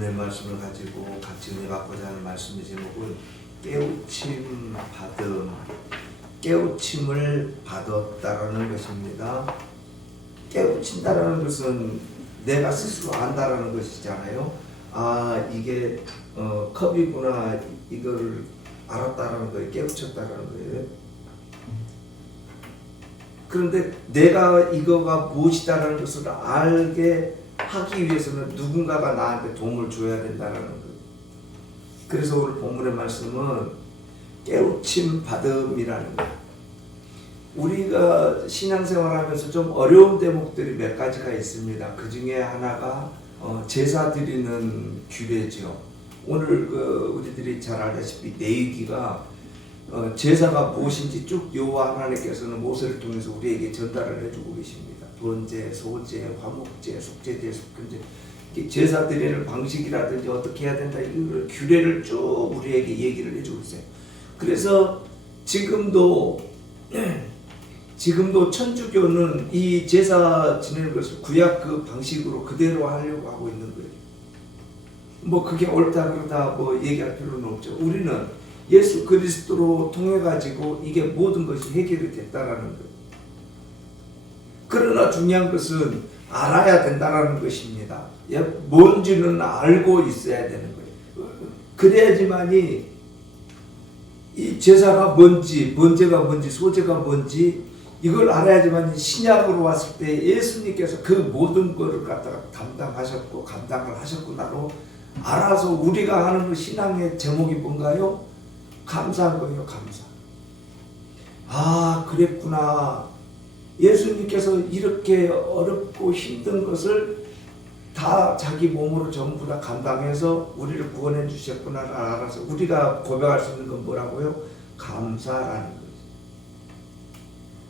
본문의 말씀을 가지고 같이 은혜 받고자 하는 말씀의 제목은 깨우침 받음, 깨우침을 받았다라는 것입니다. 깨우친다라는 것은 내가 스스로 안다라는 것이잖아요. 아, 이게 컵이구나, 이걸 알았다라는 거예요. 깨우쳤다라는 거예요. 그런데 내가 이거가 무엇이다라는 것을 알게 하기 위해서는 누군가가 나한테 도움을 줘야 된다라는 거예요. 그래서 오늘 본문의 말씀은 깨우침 받음이라는 거예요. 우리가 신앙생활하면서 좀 어려운 대목들이 몇 가지가 있습니다. 그 중에 하나가 제사 드리는 규례죠. 오늘 우리들이 잘 알다시피 레위기가 제사가 무엇인지 쭉 여호와 하나님께서는 모세를 통해서 우리에게 전달을 해주고 계십니다. 번제, 소제, 화목제, 속제제, 속건제, 제사 드리는 방식이라든지 어떻게 해야 된다, 이런 규례를 쭉 우리에게 얘기를 해주고 있어요. 그래서 지금도 천주교는 이 제사 지내는 것을 구약 그 방식으로 그대로 하려고 하고 있는 거예요. 뭐 그게 옳다 그러다 뭐 얘기할 필요는 없죠. 우리는 예수 그리스도로 통해 가지고 이게 모든 것이 해결이 됐다라는 거예요. 그러나 중요한 것은 알아야 된다라는 것입니다. 뭔지는 알고 있어야 되는 거예요. 그래야지만이 이 제사가 뭔지, 번제가 뭔지, 소제가 뭔지 이걸 알아야지만 신약으로 왔을 때 예수님께서 그 모든 것을 갖다가 담당하셨고 감당을 하셨구나로 알아서 우리가 하는 그 신앙의 제목이 뭔가요? 감사한 거예요. 감사. 아, 그랬구나. 예수님께서 이렇게 어렵고 힘든 것을 다 자기 몸으로 전부 다 감당해서 우리를 구원해 주셨구나 알아서 우리가 고백할 수 있는 건 뭐라고요? 감사라는 거죠.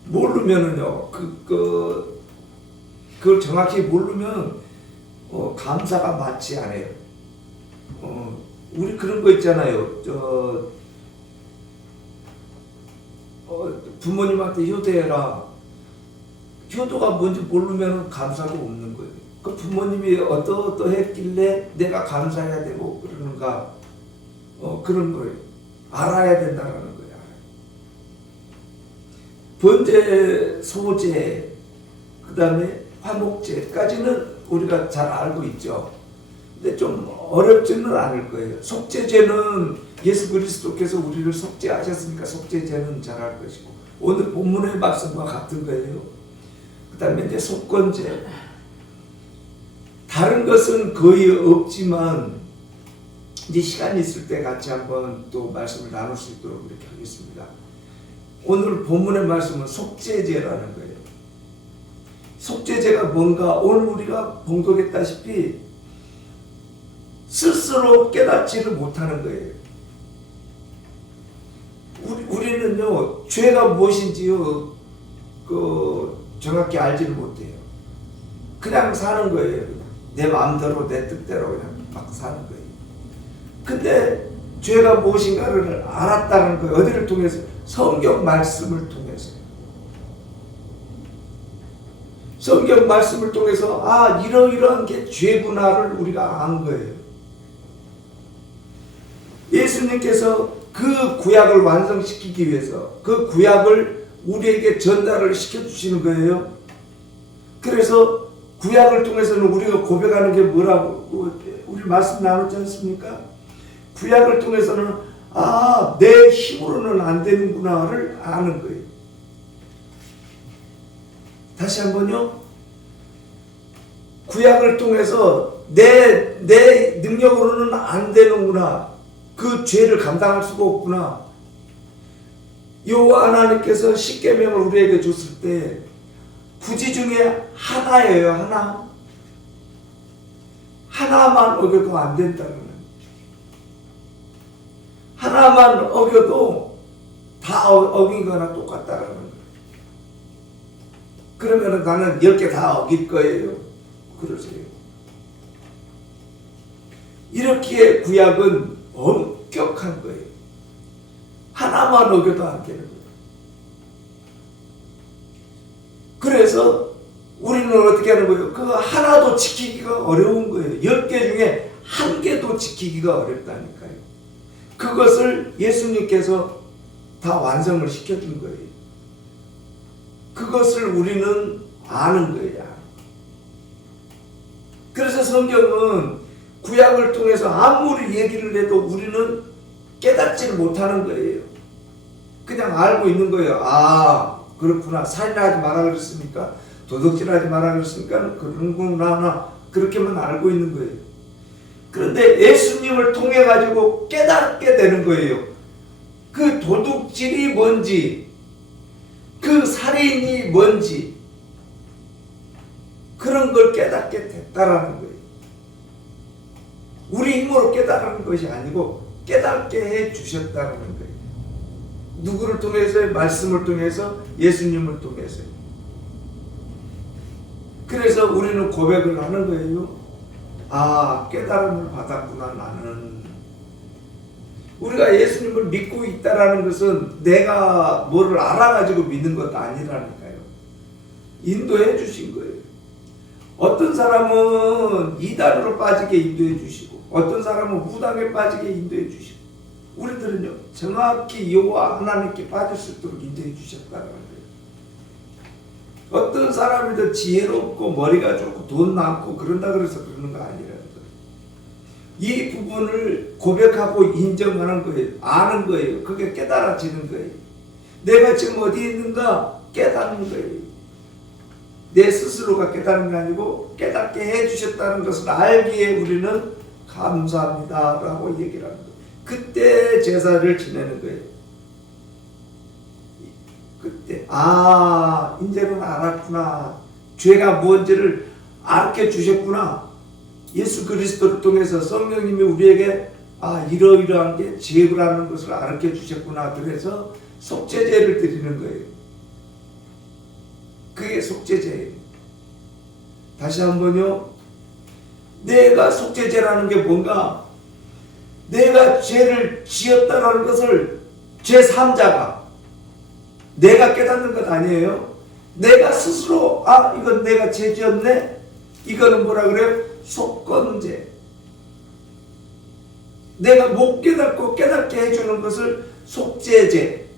모르면은요, 그걸 정확히 모르면 감사가 맞지 않아요. 우리 그런 거 있잖아요. 부모님한테 효도해라. 효도가 뭔지 모르면 감사도 없는 거예요. 그 부모님이 어떠했길래 내가 감사해야 되고 그러는가, 그런 거예요. 알아야 된다는 거예요. 번제, 소제, 그 다음에 화목제까지는 우리가 잘 알고 있죠. 근데 좀 어렵지는 않을 거예요. 속죄제는 예수 그리스도께서 우리를 속죄하셨으니까 속죄제는 잘 알 것이고, 오늘 본문의 말씀과 같은 거예요. 그 다음에 이제 속건제. 다른 것은 거의 없지만, 이제 시간이 있을 때 같이 한번 또 말씀을 나눌 수 있도록 이렇게 하겠습니다. 오늘 본문의 말씀은 속죄제라는 거예요. 속죄제가 뭔가 오늘 우리가 봉독했다시피 스스로 깨닫지를 못하는 거예요. 우리는요, 죄가 무엇인지요, 정확히 알지를 못해요. 그냥 사는 거예요. 내 마음대로, 내 뜻대로 그냥 막 사는 거예요. 근데 죄가 무엇인가를 알았다는 거예요. 어디를 통해서? 성경 말씀을 통해서. 성경 말씀을 통해서 아, 이러이러한 게 죄구나를 우리가 안 거예요. 예수님께서 그 구약을 완성시키기 위해서 그 구약을 우리에게 전달을 시켜주시는 거예요. 그래서 구약을 통해서는 우리가 고백하는 게 뭐라고 우리 말씀 나눴지 않습니까? 구약을 통해서는 아, 내 힘으로는 안 되는구나를 아는 거예요. 다시 한번요. 구약을 통해서 내 능력으로는 안 되는구나. 그 죄를 감당할 수가 없구나. 여호와 하나님께서 십계명을 우리에게 줬을 때 부지 중에 하나예요. 하나만 어겨도 안 된다는 거예요. 하나만 어겨도 다 어긴 거나 똑같다는 거예요. 그러면 나는 10개 다 어길 거예요. 그러세요. 이렇게 구약은 엄격한 거예요. 하나만 어겨도 안 되는 거예요. 그래서 우리는 어떻게 하는 거예요? 그거 하나도 지키기가 어려운 거예요. 10개 중에 한 개도 지키기가 어렵다니까요. 그것을 예수님께서 다 완성을 시켜준 거예요. 그것을 우리는 아는 거예요. 그래서 성경은 구약을 통해서 아무리 얘기를 해도 우리는 깨닫지를 못하는 거예요. 그냥 알고 있는 거예요. 아, 그렇구나. 살인하지 마라 그랬으니까, 도둑질하지 마라 그랬으니까 그런구나. 그렇게만 알고 있는 거예요. 그런데 예수님을 통해 가지고 깨닫게 되는 거예요. 그 도둑질이 뭔지, 그 살인이 뭔지, 그런 걸 깨닫게 됐다라는 거예요. 우리 힘으로 깨달은 것이 아니고 깨닫게 해 주셨다는 거예요. 누구를 통해서요? 말씀을 통해서, 예수님을 통해서요. 그래서 우리는 고백을 하는 거예요. 아, 깨달음을 받았구나, 나는. 우리가 예수님을 믿고 있다라는 것은 내가 뭐를 알아가지고 믿는 것도 아니라니까요. 인도해 주신 거예요. 어떤 사람은 이단으로 빠지게 인도해 주시고, 어떤 사람은 무당에 빠지게 인도해 주시고, 우리들은요 정확히 여호와 하나님께 빠질 수 있도록 인도해 주셨다는 거예요. 어떤 사람이 더 지혜롭고 머리가 좋고 돈 많고 그런다 그래서 그러는 거 아니라는 거예요. 이 부분을 고백하고 인정하는 거예요. 아는 거예요. 그게 깨달아지는 거예요. 내가 지금 어디 있는가 깨닫는 거예요. 내 스스로가 깨닫는 게 아니고 깨닫게 해주셨다는 것을 알기에 우리는 감사합니다 라고 얘기를 합니다. 그때 제사를 지내는 거예요. 그때 아, 이제는 알았구나. 죄가 뭔지를 알게 주셨구나. 예수 그리스도를 통해서 성령님이 우리에게 아, 이러이러한 게 죄라는 것을 알게 주셨구나. 그래서 속죄제를 드리는 거예요. 그게 속죄제예요. 다시 한번요. 내가 속죄제라는 게 뭔가, 내가 죄를 지었다는 것을 제3자가 내가 깨닫는 것 아니에요. 내가 스스로 아, 이건 내가 죄 지었네. 이거는 뭐라 그래요? 속건제. 내가 못 깨닫고 깨닫게 해주는 것을 속죄제.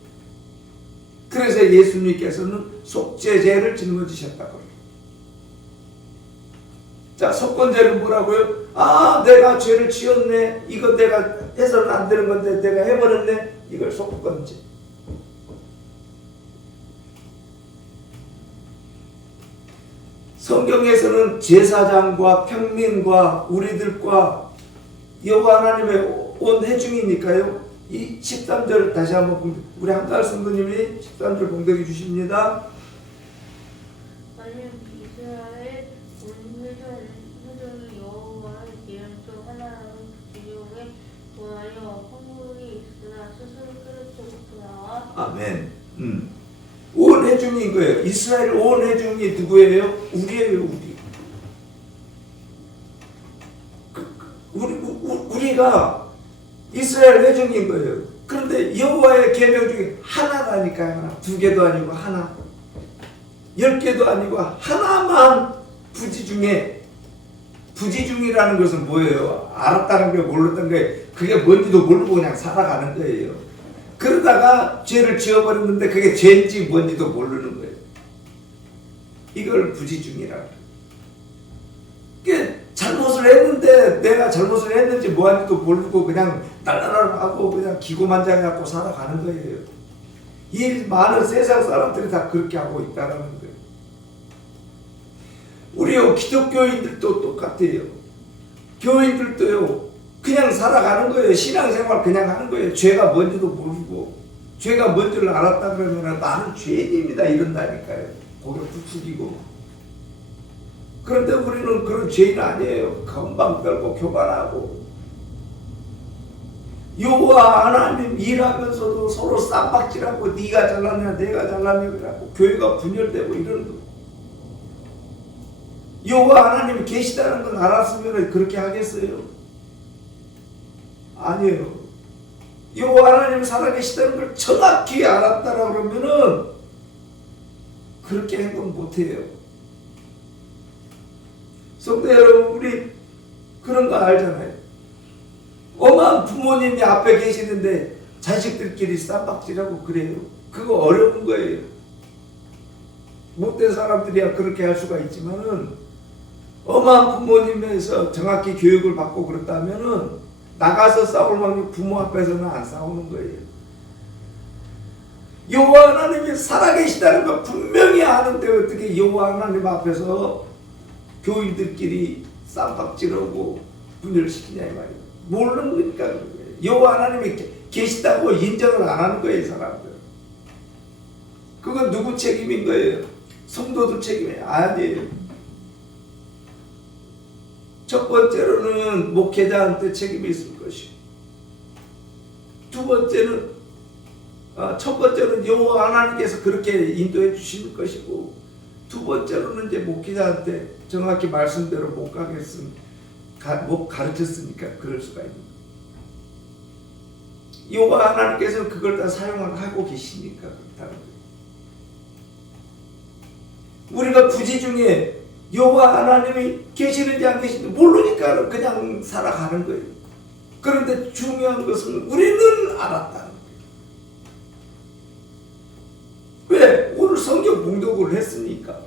그래서 예수님께서는 속죄제를 짊어지셨다고 해요. 자, 속건제는 뭐라고요? 아, 내가 죄를 지었네. 이거 내가 해서는 안 되는 건데 내가 해버렸네. 이걸 속건제. 성경에서는 제사장과 평민과 우리들과 여호와 하나님의 온 회중이니까요. 이 13절 다시 한번 우리 한가을 성도님이 13절 봉독해 주십니다. 만일 이스라엘 온 회중이 여호와의 이름도 하나님을 부지중에 구하여 헌물이 있으나 스스로 그릇으로부터 나와 아멘. 온 회중인 거예요. 이스라엘 온 회중이 누구예요? 우리예요, 우리. 우리가 이스라엘 회중인 거예요. 그런데 여호와의 계명 중에 하나라니까요. 하나. 2개도 아니고 하나. 10개도 아니고 하나만 부지중이라는 것은 뭐예요? 알았다는 게 몰랐던 게 그게 뭔지도 모르고 그냥 살아가는 거예요. 그러다가 죄를 지어버렸는데 그게 죄인지 뭔지도 모르는 거예요. 이걸 부지중이라고. 그게 잘못을 했는데 내가 잘못을 했는지 뭐하는지도 모르고 그냥 날라라하고 그냥 기고만장해갖고 살아가는 거예요. 이 많은 세상 사람들이 다 그렇게 하고 있다는 거예요. 우리 기독교인들도 똑같아요. 교인들도요. 그냥 살아가는 거예요. 신앙생활 그냥 하는 거예요. 죄가 뭔지도 모르고 죄가 뭔지를 알았다 그러면 나는 죄인입니다 이런다니까요. 고개 푹 숙이고. 그런데 우리는 그런 죄인 아니에요. 건방 떨고 교만하고 여호와 하나님 일하면서도 서로 쌈박질하고 네가 잘나냐 내가 잘나냐 그래갖고 교회가 분열되고 이런 거. 여호와 하나님이 계시다는 걸 알았으면 그렇게 하겠어요? 아니에요. 여호와 하나님이 살아계시다는 걸 정확히 알았다라고 그러면은 그렇게 행동 못해요. 성도 여러분, 우리 그런 거 알잖아요. 엄한 부모님이 앞에 계시는데 자식들끼리 쌈박질하고 그래요. 그거 어려운 거예요. 못된 사람들이야 그렇게 할 수가 있지만은 엄한 부모님에서 정확히 교육을 받고 그렇다면은 나가서 싸울 확률 부모 앞에서는 안 싸우는 거예요. 여호와 하나님이 살아계시다는 거 분명히 아는데 어떻게 여호와 하나님 앞에서 교인들끼리 쌈박질하고 분열시키냐 이 말이에요. 모르는 거니까 여호와 하나님이 계시다고 인정을 안 하는 거예요, 이 사람들. 그건 누구 책임인 거예요? 성도들 책임이 아니에요. 첫 번째로는 목회자한테 책임이 있을 것이고, 두 번째는 첫 번째는 여호와 하나님께서 그렇게 인도해 주시는 것이고, 두 번째로는 이제 목회자한테 정확히 말씀대로 못 가겠으면 못 가르쳤으니까 그럴 수가 있는 거예요. 여호와 하나님께서 그걸 다 사용을 하고 계시니까 그렇다는 거예요. 우리가 부지 중에 여호와 하나님이 계시는지 안 계시는지 모르니까 그냥 살아가는 거예요. 그런데 중요한 것은 우리는 알았다는 거예요. 왜? 오늘 성경 봉독을 했으니까.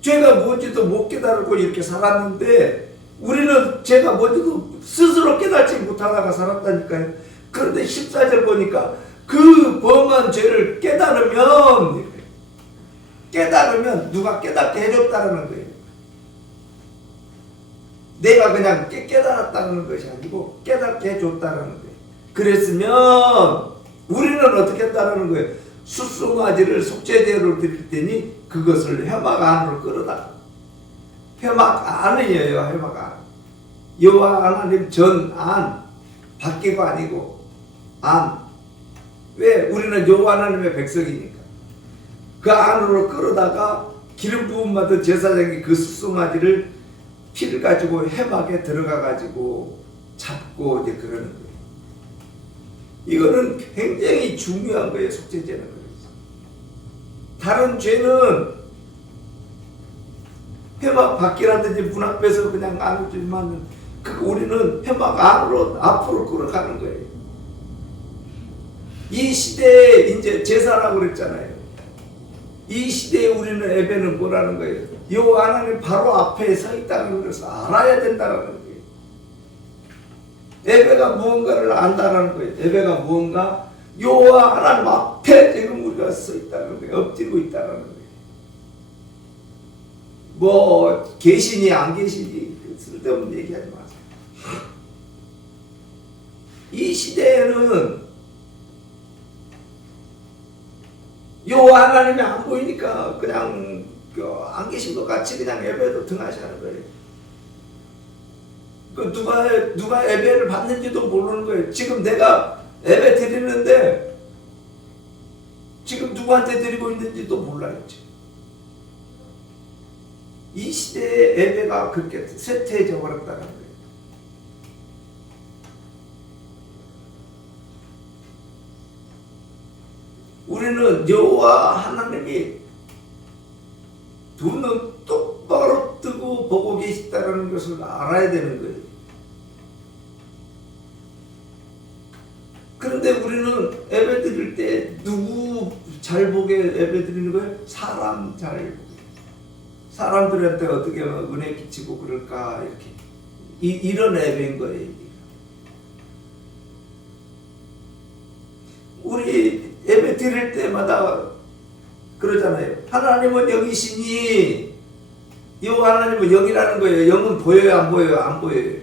죄가 뭔지도 못 깨달고 이렇게 살았는데 우리는 죄가 뭔지도 스스로 깨닫지 못하다가 살았다니까요. 그런데 14절 보니까 그 범한 죄를 깨달으면 누가 깨닫게 해줬다는 거예요. 내가 그냥 깨달았다는 것이 아니고 깨닫게 해줬다는 거예요. 그랬으면 우리는 어떻게 했다는 거예요? 숫송아지를 속죄제로 드릴 테니 그것을 회막 안으로 끌어다. 회막 안이에요. 회막 안. 여호와 하나님 전 안, 밖에가 아니고 안. 왜? 우리는 여호와 하나님의 백성이니까. 그 안으로 끌어다가 기름 부음 받은 제사장이 그 숫송아지를 피를 가지고 회막에 들어가 가지고 잡고 이제 그러는 거예요. 이거는 굉장히 중요한 거예요. 속죄제는 거예요. 다른 죄는 회막 밖이라든지 문 앞에서 그냥 안으지만 우리는 회막 안으로 앞으로 끌어가는 거예요. 이 시대에 이제 제사라고 그랬잖아요. 이 시대에 우리는 예배는 뭐라는 거예요? 여호와 하나님 바로 앞에 서 있다는 것을 알아야 된다는 거예요. 예배가 무언가를 안다라는 거예요. 예배가 무언가? 여호와 하나님 앞에 지금 우리가 서 있다는 거예요. 엎드리고 있다는 거예요. 뭐 계시니 안 계시니 쓸데없는 얘기하지 마세요. 이 시대에는 여호와 하나님이 안 보이니까 그냥 안 계신 것 같이 그냥 예배도 등하시는 거예요. 누가 예배를 받는지도 모르는 거예요. 지금 내가 예배 드리는데 지금 누구한테 드리고 있는지도 몰라요. 이 시대의 예배가 그렇게 쇠퇴해져 버렸다는 거예요. 우리는 여호와 하나님이 두 눈 똑바로 뜨고 보고 계시다는 것을 알아야 되는 거예요. 그런데 우리는 예배 드릴 때 누구 잘 보게 예배 드리는 거예요? 사람 잘 보게. 사람들한테 어떻게 은혜 끼치고 그럴까 이렇게 이런 예배인 거예요. 우리 예배 드릴 때마다 그러잖아요. 하나님은 영이시니 여호와 하나님은 영이라는 거예요. 영은 보여요, 안 보여요? 안 보여요.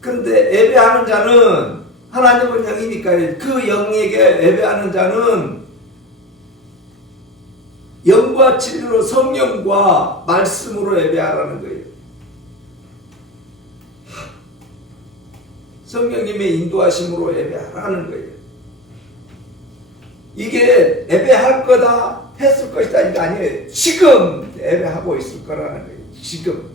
그런데 예배하는 자는 하나님은 영이니까 그 영에게 예배하는 자는 영과 진리로 성령과 말씀으로 예배하라는 거예요. 성령님의 인도하심으로 예배하라는 거예요. 이게 예배할 거다, 했을 것이다 이게 아니에요. 지금 예배하고 있을 거라는 거예요. 지금.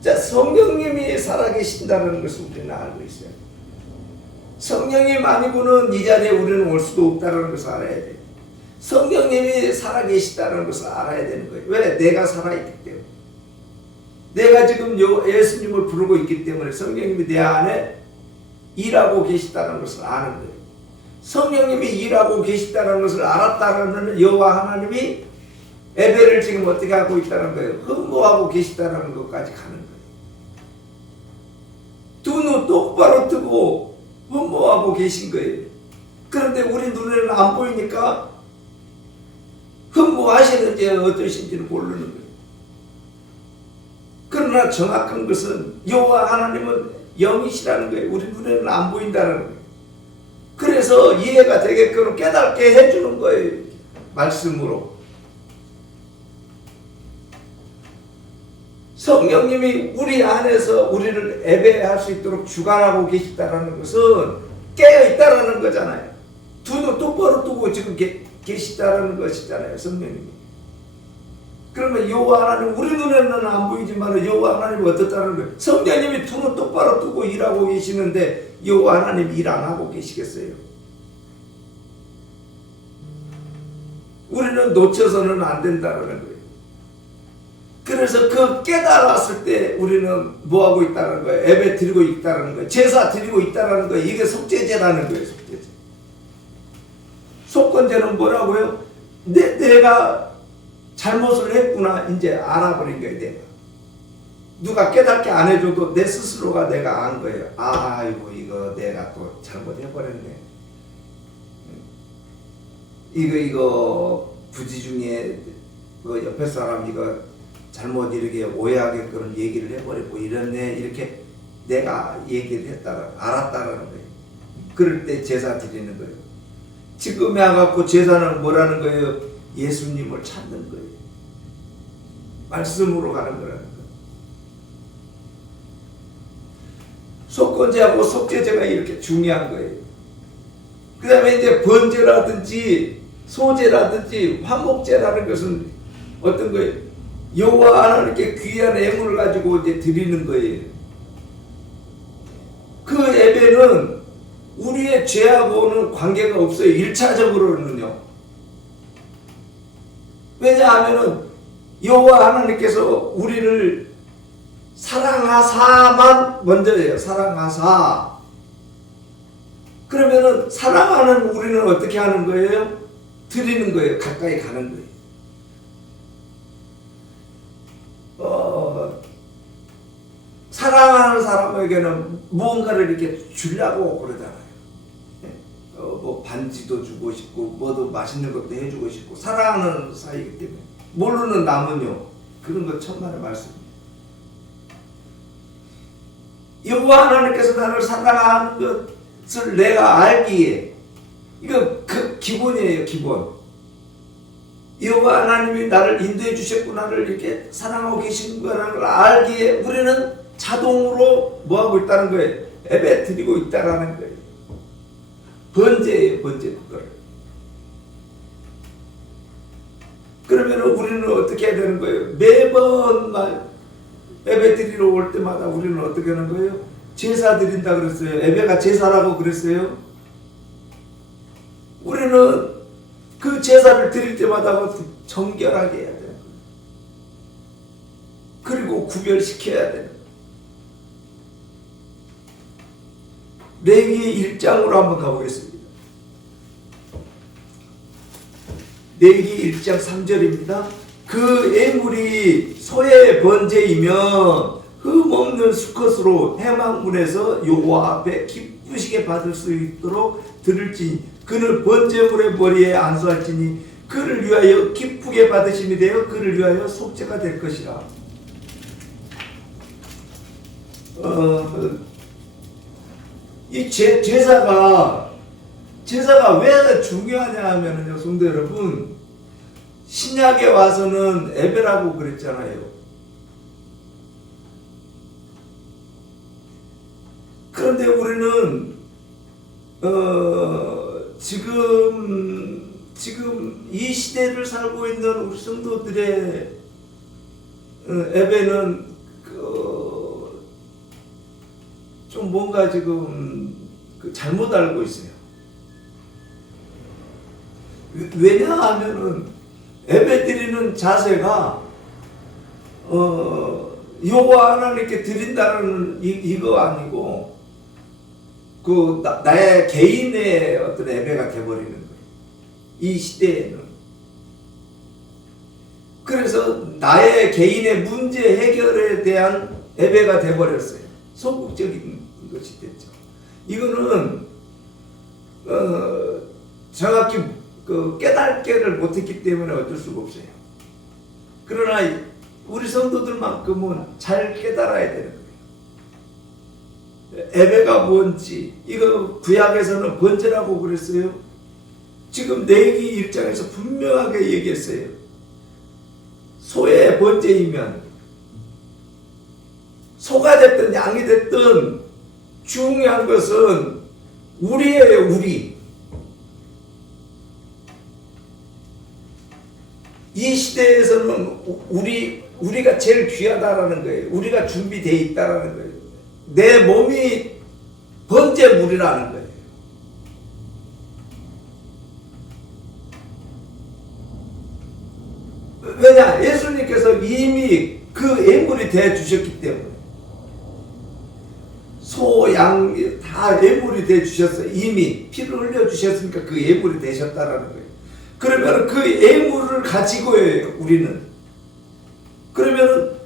자, 성령님이 살아계신다는 것을 우리는 알고 있어요. 성령님 아니고는 이 자리에 우리는 올 수도 없다는 것을 알아야 돼요. 성령님이 살아계시다는 것을 알아야 되는 거예요. 왜? 내가 살아있기 때문에. 내가 지금 예수님을 부르고 있기 때문에 성령님이 내 안에 일하고 계시다는 것을 아는 거예요. 성령님이 일하고 계시다는 것을 알았다는 여호와 하나님이 예배를 지금 어떻게 하고 있다는 거예요. 흠모하고 계시다는 것까지 가는 거예요. 두 눈 똑바로 뜨고 흠모하고 계신 거예요. 그런데 우리 눈에는 안 보이니까 흠모하시는지 어떠신지는 모르는 거예요. 그러나 정확한 것은 여호와 하나님은 영이시라는 거예요. 우리 눈에는 안 보인다는 거예요. 그래서 이해가 되게끔 깨닫게 해주는 거예요. 말씀으로. 성령님이 우리 안에서 우리를 예배할 수 있도록 주관하고 계시다는 것은 깨어있다는 거잖아요. 두 눈 똑바로 뜨고 지금 계시다는 것이잖아요. 성령님이. 그러면 여호와 하나님, 우리 눈에는 안 보이지만 여호와 하나님이 어떻다는 거예요? 성령님이 두 눈 똑바로 뜨고 일하고 계시는데 여호와 하나님 일 안 하고 계시겠어요? 우리는 놓쳐서는 안 된다는 거예요. 그래서 그 깨달았을 때 우리는 뭐 하고 있다는 거예요? 예배 드리고 있다는 거예요. 제사 드리고 있다는 거예요. 이게 속죄제라는 거예요. 속죄제. 속건제는 뭐라고요? 내가 잘못을 했구나 이제 알아버린 거예요. 내가 누가 깨닫게 안 해줘도 내 스스로가 내가 안 거예요. 아이고 이거 내가 또 잘못해버렸네. 이거 부지 중에 그 옆에 사람 이거 잘못 이렇게 오해하게끔 얘기를 해버리고 이랬네. 이렇게 내가 얘기를 했다가 알았다라는 거예요. 그럴 때 제사 드리는 거예요. 지금에 와갖고 제사는 뭐라는 거예요? 예수님을 찾는 거예요. 말씀으로 가는 거라는 거예요. 속건제하고 속죄제가 이렇게 중요한 거예요. 그 다음에 이제 번제라든지 소제라든지 화목제라는 것은 어떤 거예요? 여호와 하나님께 귀한 예물을 가지고 이제 드리는 거예요. 그 예배는 우리의 죄하고는 관계가 없어요. 1차적으로는요. 왜냐하면은 여호와 하나님께서 우리를 사랑하사만 먼저예요. 사랑하사. 그러면은 사랑하는 우리는 어떻게 하는 거예요? 드리는 거예요. 가까이 가는 거예요. 사랑하는 사람에게는 무언가를 이렇게 주려고 그러잖아요. 뭐 반지도 주고 싶고 뭐도 맛있는 것도 해주고 싶고 사랑하는 사이이기 때문에. 모르는 남은요. 그런 거 천만의 말씀입니다. 여호와 하나님께서 나를 사랑하는 것을 내가 알기에 이거 그 기본이에요. 기본. 여호와 하나님이 나를 인도해 주셨구나를 이렇게 사랑하고 계신 거라는 걸 알기에 우리는 자동으로 뭐하고 있다는 거예요? 예배 드리고 있다는 거예요. 번제예요. 번제 그거를. 그러면 우리는 어떻게 해야 되는 거예요? 매번 예배 드리러 올 때마다 우리는 어떻게 하는 거예요? 제사 드린다 그랬어요. 예배가 제사라고 그랬어요. 우리는 그 제사를 드릴 때마다 정결하게 해야 돼요. 그리고 구별시켜야 돼요. 레위기 1장으로 한번 가보겠습니다. 레위기 1장 3절입니다. 그 예물이 소의 번제이면 흠없는 수컷으로 회막문에서 여호와 앞에 기쁘시게 받을 수 있도록 들을지니 그는 번제물의 머리에 안수할지니 그를 위하여 기쁘게 받으심이 되어 그를 위하여 속죄가 될 것이라. 이 제사가 왜 중요하냐 하면요, 성도 여러분, 신약에 와서는 예배라고 그랬잖아요. 그런데 우리는 지금 이 시대를 살고 있는 우리 성도들의 예배는 좀 뭔가 지금 잘못 알고 있어요. 왜냐하면은 예배 드리는 자세가 여호와 하나님께 드린다는 이거 아니고 나의 개인의 어떤 예배가 돼버리는 거예요. 이 시대에는. 그래서 나의 개인의 문제 해결에 대한 예배가 돼버렸어요. 소극적인 것이 됐죠. 이거는 정확히 깨닫기를 못했기 때문에 어쩔 수가 없어요. 그러나 우리 성도들만큼은 잘 깨달아야 되는 거예요. 예배가 뭔지. 이거 구약에서는 번제라고 그랬어요. 지금 레위기 1장에서 분명하게 얘기했어요. 소의 번제이면 소가 됐든 양이 됐든 중요한 것은 우리예요. 우리. 이 시대에서는 우리가 제일 귀하다라는 거예요. 우리가 준비되어 있다라는 거예요. 내 몸이 번제물이라는 거예요. 왜냐? 예수님께서 이미 그 예물이 되어 주셨기 때문에. 소, 양 다 예물이 되어 주셨어요. 이미 피를 흘려 주셨으니까 그 예물이 되셨다라는 거예요. 그러면 그 예물을 가지고요, 우리는. 그러면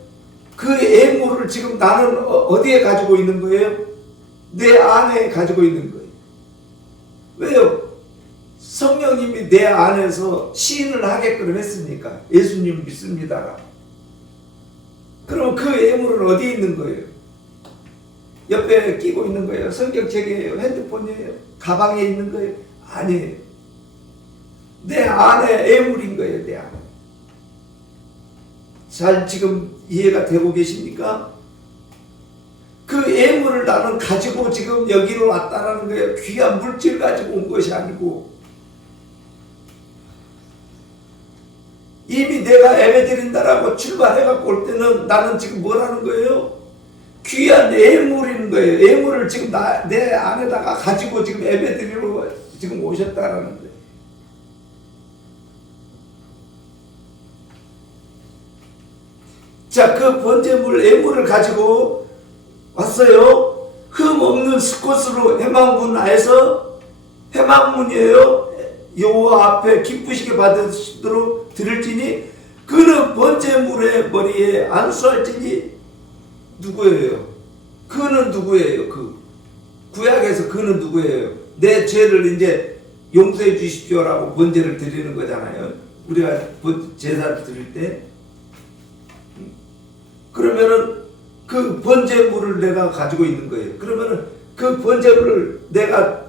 그 예물을 지금 나는 어디에 가지고 있는 거예요? 내 안에 가지고 있는 거예요. 왜요? 성령님이 내 안에서 시인을 하게끔 했으니까. 예수님 믿습니다. 그럼 그 예물은 어디에 있는 거예요? 옆에 끼고 있는 거예요? 성경책이에요? 핸드폰이에요? 가방에 있는 거예요? 아니에요. 내 안에 예물인 거예요. 내 안에. 잘 지금 이해가 되고 계십니까? 그 예물을 나는 가지고 지금 여기로 왔다라는 거예요. 귀한 물질 가지고 온 것이 아니고 이미 내가 예배 드린다라고 출발해갖고 올 때는 나는 지금 뭐라는 거예요? 귀한 예물인 거예요. 예물을 지금 내 안에다가 가지고 지금 예배 드리러 지금 오셨다라는 거예요. 자, 그 번제물 예물을 가지고 왔어요. 흠 없는 수컷으로 회막문 안에서 회막문이에요. 여호와 앞에 기쁘시게 받으시도록 드릴지니 그는 번제물의 머리에 안수할지니 누구예요? 그는 누구예요? 그 구약에서 그는 누구예요? 내 죄를 이제 용서해 주십시오라고 번제를 드리는 거잖아요. 우리가 제사를 드릴 때. 그러면은 그 번제물을 내가 가지고 있는 거예요. 그러면은 그 번제물을 내가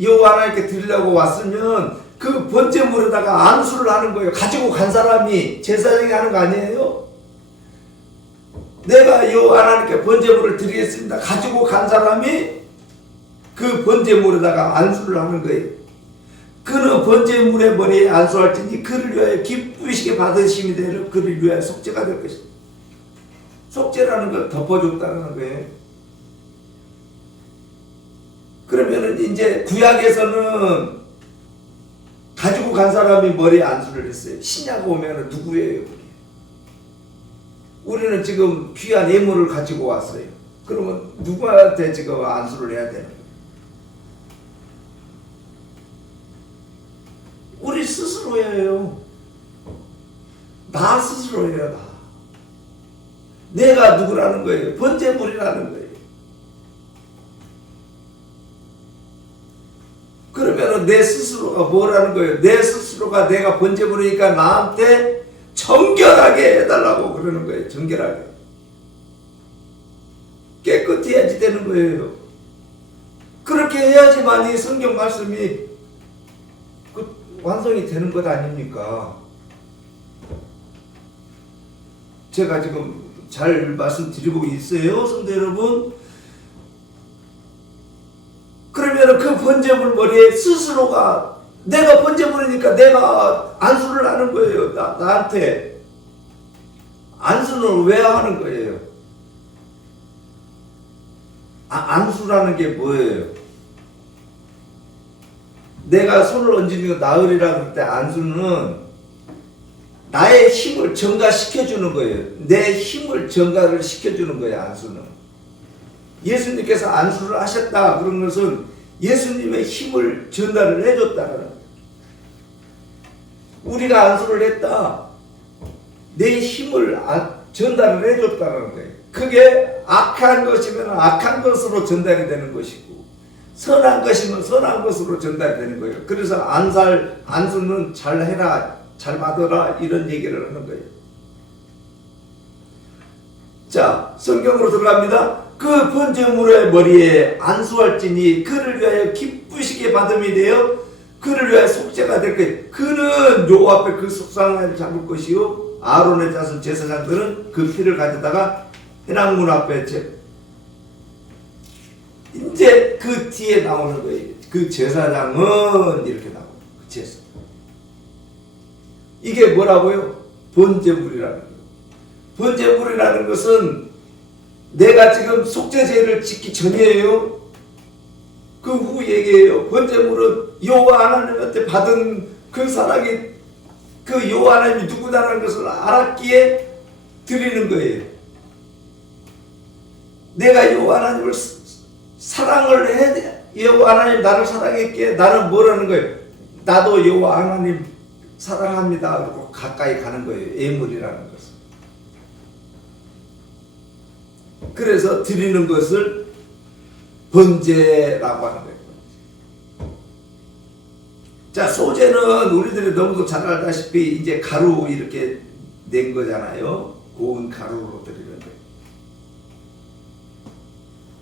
여호와 하나님께 드리려고 왔으면 그 번제물에다가 안수를 하는 거예요. 가지고 간 사람이 제사장이 하는 거 아니에요? 내가 여호와 하나님께 번제물을 드리겠습니다. 가지고 간 사람이 그 번제물에다가 안수를 하는 거예요. 그는 번제물의 머리에 안수할지니 그를 위하여 기쁘시게 받으심이 되려 그를 위하여 속죄가 될 것이다. 속죄라는 걸 덮어줬다는 거예요. 그러면은 이제 구약에서는 가지고 간 사람이 머리에 안수를 했어요. 신약 오면은 누구예요? 우리는 지금 귀한 예물을 가지고 왔어요. 그러면 누구한테 지금 안수를 해야 되는 거예요? 우리 스스로예요. 나 스스로예요. 나. 내가 누구라는 거예요? 번제물이라는 거예요. 그러면 내 스스로가 뭐라는 거예요? 내 스스로가 내가 번제물이니까 나한테 정결하게 해달라고 그러는 거예요. 정결하게. 깨끗이 해야지 되는 거예요. 그렇게 해야지만이 성경 말씀이 완성이 되는 것 아닙니까? 제가 지금 잘 말씀드리고 있어요, 성도 여러분. 그러면 그 번제물 머리에 스스로가 내가 번제물이니까 내가 안수를 하는 거예요. 나한테 안수는 왜 하는 거예요? 안수라는 게 뭐예요? 내가 손을 얹으니까 나으리라 그럴 때 안수는 나의 힘을 증가시켜주는 거예요. 내 힘을 증가를 시켜주는 거예요, 안수는. 예수님께서 안수를 하셨다 그런 것은 예수님의 힘을 전달을 해줬다는 거예요. 우리가 안수를 했다. 내 힘을 전달을 해줬다는 거예요. 그게 악한 것이면 악한 것으로 전달이 되는 것이고 선한 것이면 선한 것으로 전달이 되는 거예요. 그래서 안수는 잘해라, 잘 받아라 이런 얘기를 하는 거예요. 자, 성경으로 들어갑니다. 그 번제물의 머리에 안수할지니 그를 위하여 기쁘시게 받음이 되어 그를 위하여 속죄가 될 거예요. 그는 여호와 앞에 그 속상을 잡을 것이요 아론의 자손 제사장들은 그 피를 가져다가 회막문 앞에 이제 그 뒤에 나오는 거예요. 그 제사장은 이렇게 나와요. 그 제사. 이게 뭐라고요? 번제물이라는 거예요. 번제물이라는 것은 내가 지금 속죄제를 짓기 전이에요. 그 후 얘기예요. 번제물은 여호와 하나님한테 받은 그 사랑이 그 여호와 하나님이 누구다라는 것을 알았기에 드리는 거예요. 내가 여호와 하나님을 사랑을 해, 여호와 하나님 나를 사랑했기에 나는 뭐라는 거예요? 나도 여호와 하나님 사랑합니다. 그리고 가까이 가는 거예요. 예물이라는 것은. 그래서 드리는 것을 번제라고 하는 거예요. 자, 소제는 우리들이 너무도 잘 알다시피 이제 가루 이렇게 낸 거잖아요. 고운 가루로 드리는 거예요.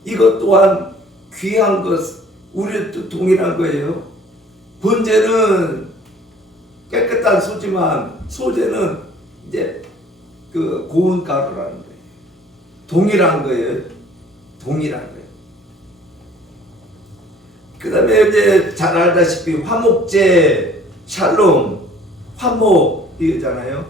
이것 또한 귀한 것, 우리도 동일한 거예요. 번제는 깨끗한 소지만 소제는 이제 그 고운 가루라는 거예요. 동일한 거예요. 동일한 거예요. 그 다음에 이제 잘 알다시피 화목제, 샬롬, 화목 이거잖아요.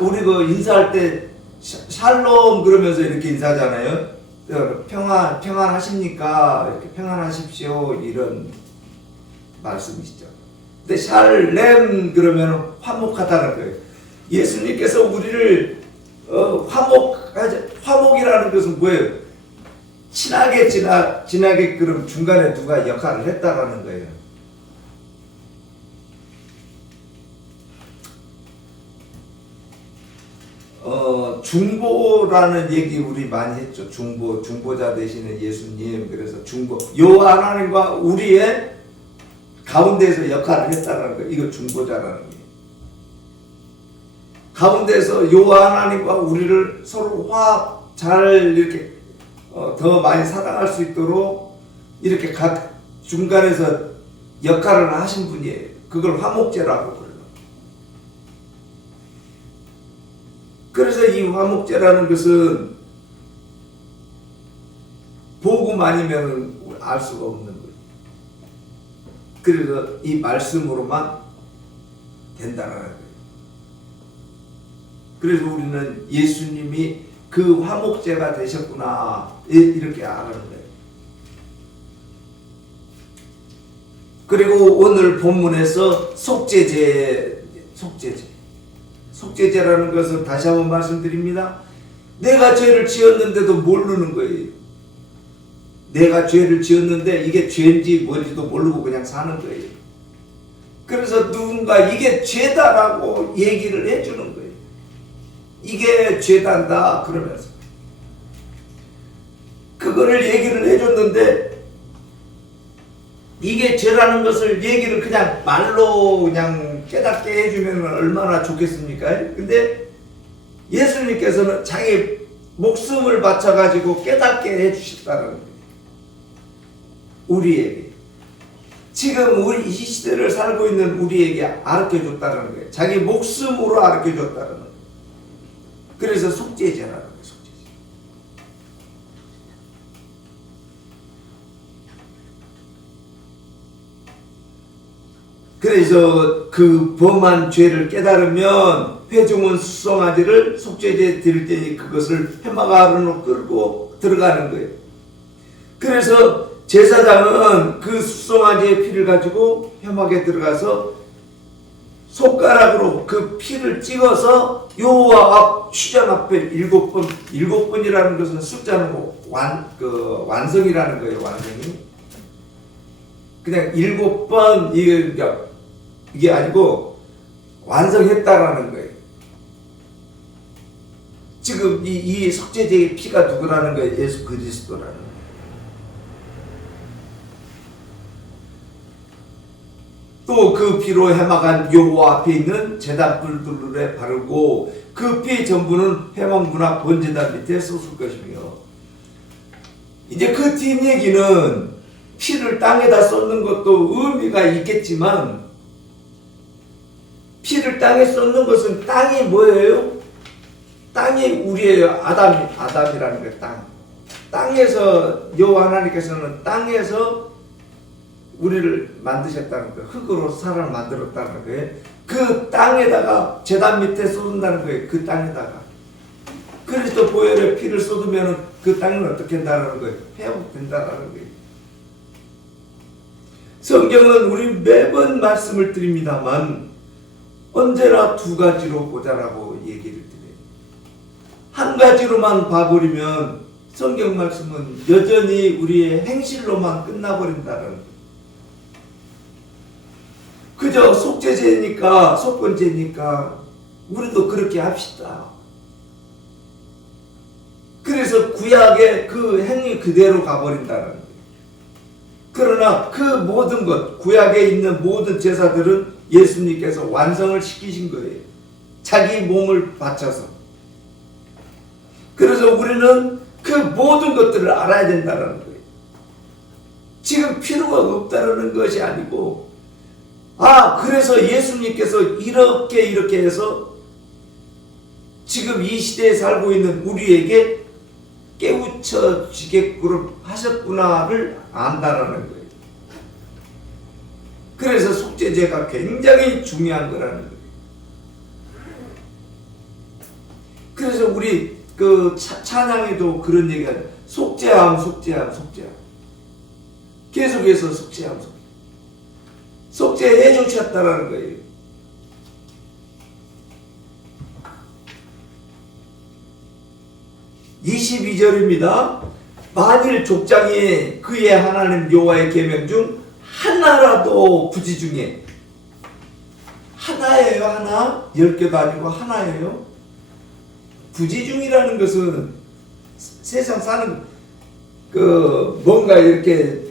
우리 그 인사할 때 샬롬 그러면서 이렇게 인사하잖아요. 평안하십니까? 이렇게 평안하십시오 이런 말씀이시죠. 근데 샬렘 그러면 화목하다는 거예요. 예수님께서 우리를 화목이라는 것은 뭐예요? 친하게 지나게끔 중간에 누가 역할을 했다라는 거예요. 중보라는 얘기 우리 많이 했죠. 중보자 되시는 예수님. 그래서 여호와 하나님과 우리의 가운데에서 역할을 했다라는 거예요. 이거 중보자라는 거예요. 가운데서 여호와 하나님과 우리를 서로 잘 이렇게 더 많이 사랑할 수 있도록 이렇게 각 중간에서 역할을 하신 분이에요. 그걸 화목제라고 그래요. 그래서 이 화목제라는 것은 복음 아니면 알 수가 없는 거예요. 그래서 이 말씀으로만 된다는 거예요. 그래서 우리는 예수님이 그 화목제가 되셨구나 이렇게 아는 거예요. 그리고 오늘 본문에서 속죄제라는 것은 다시 한번 말씀드립니다. 내가 죄를 지었는데도 모르는 거예요. 내가 죄를 지었는데 이게 죄인지 뭔지도 모르고 그냥 사는 거예요. 그래서 누군가 이게 죄다라고 얘기를 해주는 거예요. 이게 죄단다 그러면서 그거를 얘기를 해줬는데 이게 죄라는 것을 얘기를 그냥 말로 그냥 깨닫게 해주면 얼마나 좋겠습니까? 근데 예수님께서는 자기 목숨을 바쳐가지고 깨닫게 해주셨다는 거예요. 우리에게 지금 우리 이 시대를 살고 있는 우리에게 가르쳐줬다는 거예요. 자기 목숨으로 가르쳐줬다는 거예요. 그래서 속죄제라는 거예요. 속죄제. 그래서 그 범한 죄를 깨달으면 회중은 수송아지를 속죄제 드릴 때니 그것을 해마가루로 끌고 들어가는 거예요. 그래서 제사장은 그 수송아지의 피를 가지고 회막에 들어가서 손가락으로 그 피를 찍어서 여호와 앞 휴장 앞에 7번, 7번이라는 것은 숫자는 완성이라는 거예요. 완성이 그냥 7번 이게 아니고 완성했다라는 거예요. 지금 이 속죄제의 피가 누구라는 거예요? 예수 그리스도라는 거예요. 또 그 피로 해막한 여호와 앞에 있는 제단 뿔들에 바르고 그 피 전부는 회막 문 앞 번제단 밑에 쏟을 것이며. 이제 그 뒷얘기는 피를 땅에다 쏟는 것도 의미가 있겠지만, 피를 땅에 쏟는 것은 땅이 뭐예요? 땅이 우리예요. 아담이라는 게 땅에서 여호와 하나님께서는 땅에서 우리를 만드셨다는 거예요. 흙으로 사람을 만들었다는 거예요. 그 땅에다가 제단 밑에 쏟는다는 거예요. 그 땅에다가 그리스도 보혈의 피를 쏟으면 그 땅은 어떻게 된다는 거예요? 회복된다는 거예요. 성경은 우리 매번 말씀을 드립니다만 언제나 두 가지로 보자라고 얘기를 드려요. 한 가지로만 봐버리면 성경 말씀은 여전히 우리의 행실로만 끝나버린다는 거예요. 그저 속죄제니까, 속건제니까 우리도 그렇게 합시다. 그래서 구약의 그 행위 그대로 가버린다는 거예요. 그러나 그 모든 것, 구약에 있는 모든 제사들은 예수님께서 완성을 시키신 거예요. 자기 몸을 바쳐서. 그래서 우리는 그 모든 것들을 알아야 된다는 거예요. 지금 필요가 없다는 것이 아니고, 그래서 예수님께서 이렇게 해서 지금 이 시대에 살고 있는 우리에게 깨우쳐 지게끔 하셨구나를 안다라는 거예요. 그래서 속죄제가 굉장히 중요한 거라는 거예요. 그래서 우리 그 찬양에도 그런 얘기가 속죄함. 계속해서 속죄함. 속죄해 주셨다라는 거예요. (22절입니다) 만일 족장이 그의 하나님 여호와의 계명 중 하나라도 부지 중에, 하나예요. 하나? 10개도 아니고 하나예요. 부지 중이라는 것은 세상 사는 뭔가 이렇게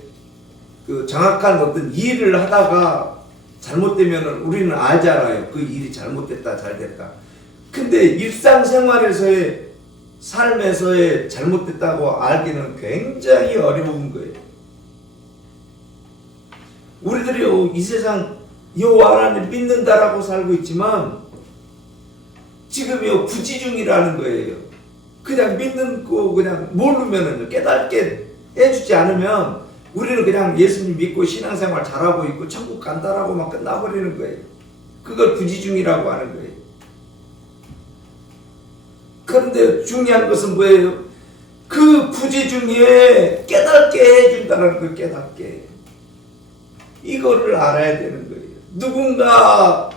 정확한 어떤 일을 하다가 잘못되면 우리는 알잖아요. 그 일이 잘못됐다, 잘됐다. 근데 일상생활에서의 삶에서의 잘못됐다고 알기는 굉장히 어려운 거예요. 우리들이 이 세상 여호와 하나님 믿는다라고 살고 있지만 지금요 부지 중이라는 거예요. 그냥 믿는 거 그냥 모르면은 깨닫게 해주지 않으면 우리는 그냥 예수님 믿고 신앙생활 잘하고 있고 천국 간다라고만 끝나버리는 거예요. 그걸 부지 중이라고 하는 거예요. 그런데 중요한 것은 뭐예요? 그 부지 중에 깨닫게 해준다는 거, 깨닫게. 이거를 알아야 되는 거예요. 누군가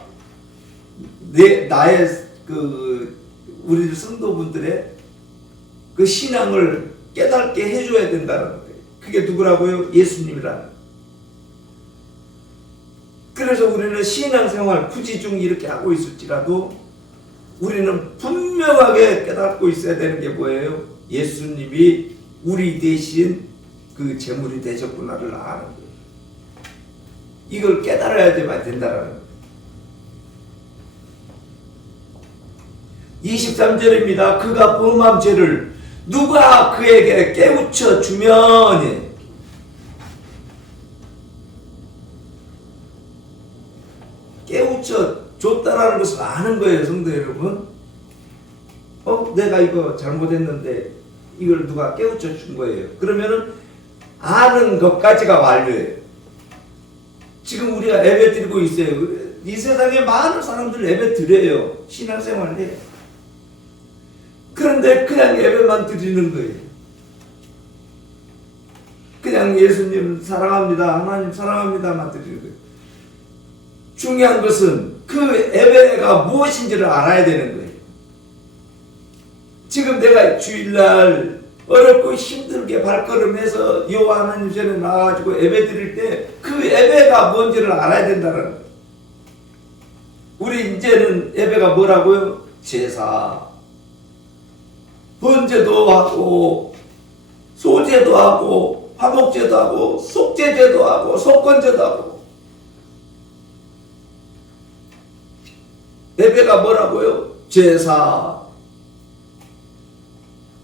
나의 우리 성도분들의 그 신앙을 깨닫게 해줘야 된다는 거예요. 그게 누구라고요? 예수님이라는. 그래서 우리는 신앙생활 부지 중 이렇게 하고 있을지라도 우리는 분명하게 깨닫고 있어야 되는 게 뭐예요? 예수님이 우리 대신 그 제물이 되셨구나를 아는 거예요. 이걸 깨달아야지만 된다는 거예요. 23절입니다. 그가 범한 죄를 누가 그에게 깨우쳐 주면, 깨우쳐 줬다라는 것을 아는 거예요, 성도 여러분. 내가 이거 잘못했는데 이걸 누가 깨우쳐 준 거예요. 그러면은 아는 것까지가 완료예요. 지금 우리가 예배 드리고 있어요. 이 세상에 많은 사람들 예배 드려요. 신앙생활 해요. 그런데 그냥 예배만 드리는 거예요. 그냥 예수님 사랑합니다, 하나님 사랑합니다만 드리는 거예요. 중요한 것은 그 예배가 무엇인지를 알아야 되는 거예요. 지금 내가 주일날 어렵고 힘들게 발걸음해서 여호와 하나님 전에 나와가지고 예배 드릴 때 그 예배가 뭔지를 알아야 된다는 거예요. 우리 이제는 예배가 뭐라고요? 제사. 번제도 하고 소제도 하고 화목제도 하고 속죄제도 하고 속건제도 하고. 예배가 뭐라고요? 제사.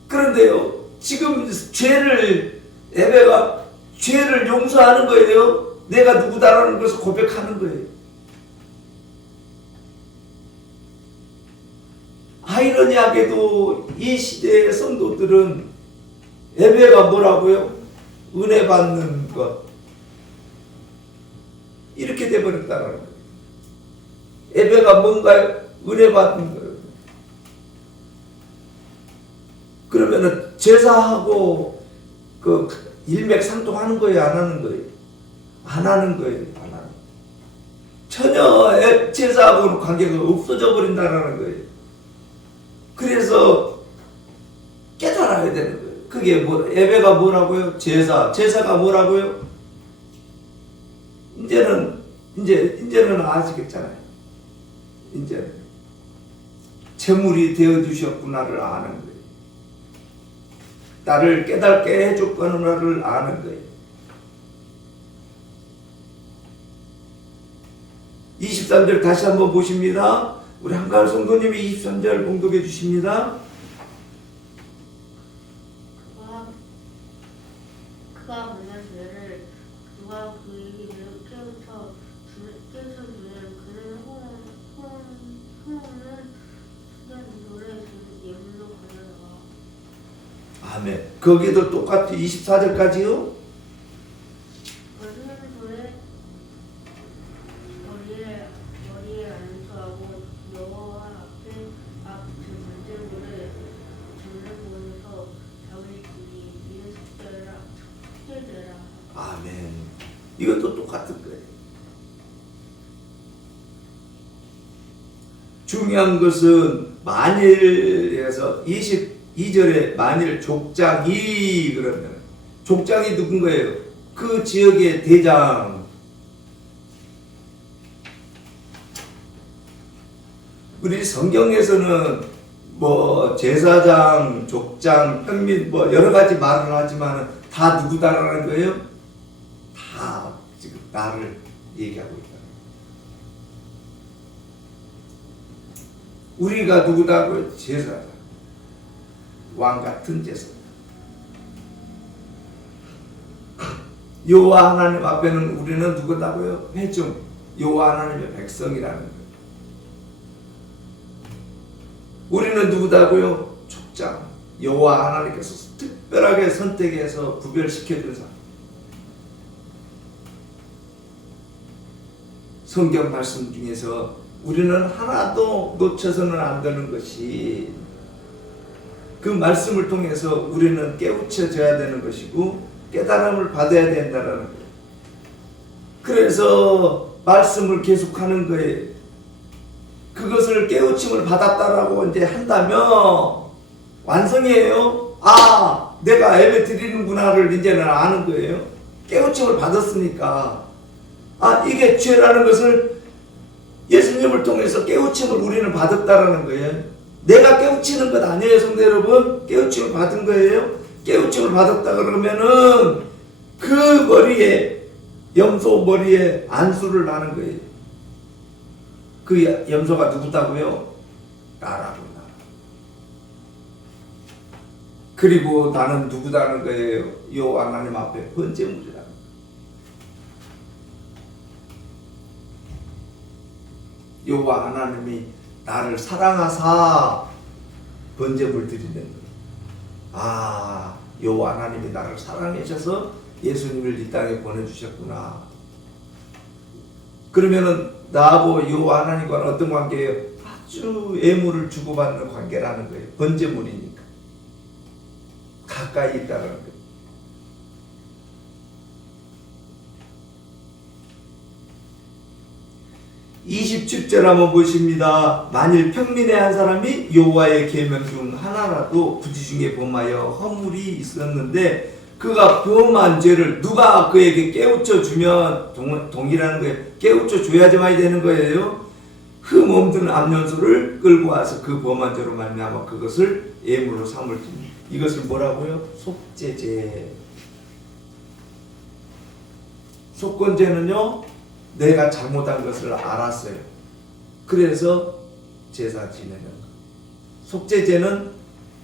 그런데요, 지금 예배가 죄를 용서하는 거예요. 내가 누구다라는 것을 고백하는 거예요. 아이러니하게도 이 시대의 성도들은 예배가 뭐라고요? 은혜 받는 것. 이렇게 돼버렸다는 거예요. 예배가 뭔가요? 은혜 받는 거예요. 그러면은 제사하고 그 일맥상통하는 거예요, 안 하는 거예요? 안 하는 거예요, 안 하는 거예요. 전혀 제사하고는 관계가 없어져 버린다는 거예요. 그래서 깨달아야 되는 거예요. 그게 예배가 뭐라고요? 제사가 뭐라고요? 이제는 아시겠잖아요. 이제 제물이 되어 주셨구나를 아는 거예요. 나를 깨닫게 해줬구나를 아는 거예요. 23절 다시 한번 보십니다. 우리 한가을 성도님이 23절 봉독해 주십니다. 그가 만난 죄를 누가 그에게 깨우쳐 주면 그는 후는 수잔돌에 예물로 가져다가. 아멘. 거기도 똑같이 24절까지요. 수잔돌에 머리에 안수하고 여호와 앞 문제물을 잡는 곳에서 자기들이 이는 숙제되라. 아멘. 이것도 똑같은 거예요. 중요한 것은 만일에서 22절에 만일 족장이 그러면 족장이 누군 거예요? 그 지역의 대장. 우리 성경에서는 제사장, 족장, 평민 여러 가지 말을 하지만 다 누구다라는 거예요? 다 지금 나를 얘기하고 있다. 우리가 누구다고요? 제사장. 왕 같은 제사. 여호와 하나님 앞에는 우리는 누구다고요? 회중. 여호와 하나님의 백성이라는 거예요. 우리는 누구다고요? 족장. 여호와 하나님께서 특별하게 선택해서 구별시켜준 사람. 성경 말씀 중에서 우리는 하나도 놓쳐서는 안 되는 것이 그 말씀을 통해서 우리는 깨우쳐져야 되는 것이고 깨달음을 받아야 된다는 거예요. 그래서 말씀을 계속하는 거예요. 그것을 깨우침을 받았다라고 이제 한다면 완성이에요. 아, 내가 예배 드리는구나를 이제는 아는 거예요. 깨우침을 받았으니까. 아, 이게 죄라는 것을 예수님을 통해서 깨우침을 우리는 받았다라는 거예요. 내가 깨우치는 것 아니에요, 성도 여러분. 깨우침을 받은 거예요. 깨우침을 받았다 그러면은 그 머리에 염소 머리에 안수를 나는 거예요. 그 염소가 누구다고요? 나라고. 그리고 나는 누구다는 거예요? 여호와 하나님 앞에 번제물이라는 거예요. 여호와 하나님이 나를 사랑하사 번제물 드리는 거예요. 아, 여호와 하나님이 나를 사랑하셔서 예수님을 이 땅에 보내주셨구나. 그러면은 나하고 여호와 하나님과는 어떤 관계예요? 아주 애물을 주고받는 관계라는 거예요. 번제물이니까 가까이 있다는 거예요. 20절 한번 보십니다. 만일 평민의 한 사람이 여호와의 계명 중 하나라도 부지 중에 범하여 허물이 있었는데 그가 범한 죄를 누가 그에게 깨우쳐 주면 동일하는 거예요. 깨우쳐 줘야지만 되는 거예요. 흠 없는 암염소를 끌고 와서 그 범한 죄로 말미암아 그것을 예물로 삼을 때 이것을 뭐라고요? 속죄제. 속건제는요, 내가 잘못한 것을 알았어요. 그래서 제사 지내는 거. 속죄제는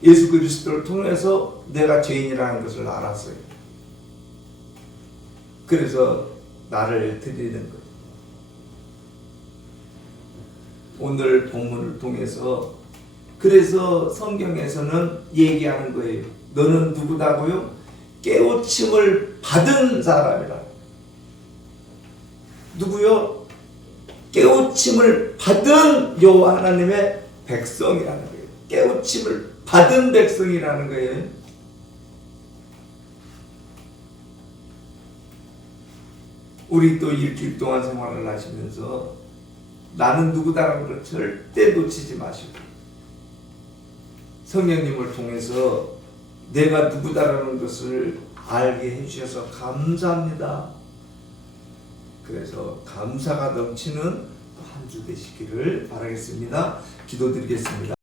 예수 그리스도를 통해서 내가 죄인이라는 것을 알았어요. 그래서 나를 드리는 거예요. 오늘 본문을 통해서 그래서 성경에서는 얘기하는 거예요. 너는 누구다고요? 깨우침을 받은 사람이라. 누구요? 깨우침을 받은 여호와 하나님의 백성이라는 거예요. 깨우침을 받은 백성이라는 거예요. 우리 또 일주일 동안 생활을 하시면서 나는 누구다라는 걸 절대 놓치지 마시고 성령님을 통해서 내가 누구다라는 것을 알게 해주셔서 감사합니다. 그래서 감사가 넘치는 한 주 되시기를 바라겠습니다. 기도드리겠습니다.